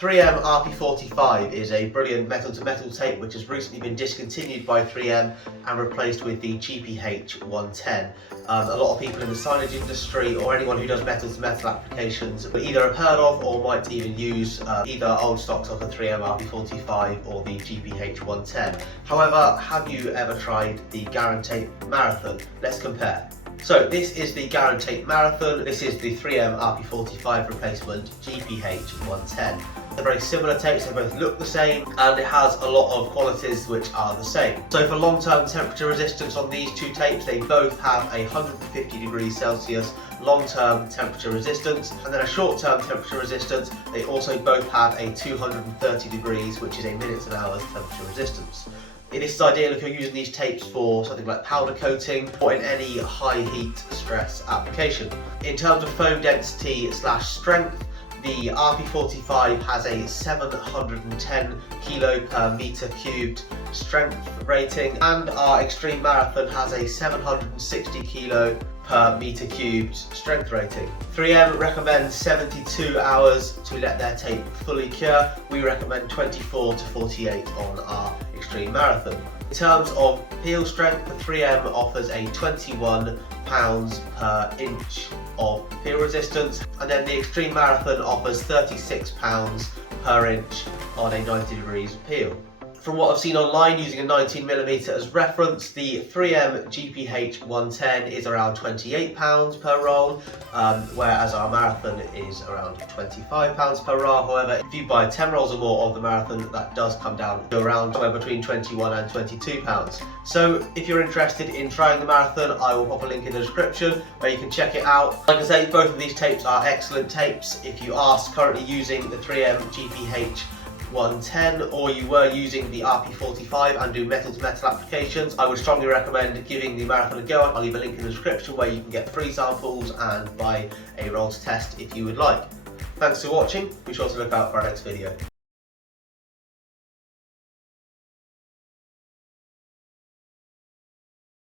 3M RP45 is a brilliant metal-to-metal tape which has recently been discontinued by 3M and replaced with the GBH 110. A lot of people in the signage industry or anyone who does metal-to-metal applications will either have heard of or might even use either old stocks of the 3M RP45 or the GBH 110. However, have you ever tried the Guarantape Marathon? Let's compare. So this is the Guarantape Marathon, this is the 3M RP45 Replacement GBH 110. They're very similar tapes, they both look the same, and it has a lot of qualities which are the same. So for long-term temperature resistance on these two tapes, they both have a 150 degrees Celsius long-term temperature resistance, and then a short-term temperature resistance. They also both have a 230 degrees, which is a minutes and hours temperature resistance. This is ideal if you're using these tapes for something like powder coating or in any high heat stress application. In terms of foam density / strength, the RP45 has a 710 kilo per meter cubed strength rating, and our Extreme Marathon has a 760 kilo per meter cubed strength rating. 3M recommends 72 hours to let their tape fully cure. We recommend 24 to 48 on our Extreme Marathon. In terms of peel strength, the 3M offers a 21 pounds per inch of peel resistance, and then the Extreme Marathon offers 36 pounds per inch on a 90 degrees peel. From what I've seen online, using a 19mm as reference, the 3M GBH 110 is around £28 per roll, whereas our Marathon is around £25 per roll. However, if you buy 10 rolls or more of the Marathon, that does come down to around somewhere between £21 and £22. So if you're interested in trying the Marathon, I will pop a link in the description where you can check it out. Like I say, both of these tapes are excellent tapes. If you are currently using the 3M GBH 110 or you were using the RP45 and do metal-to-metal applications, I would strongly recommend giving the Marathon a go. I'll leave a link in the description where you can get free samples and buy a roll to test if you would like. Thanks for watching, be sure to look out for our next video.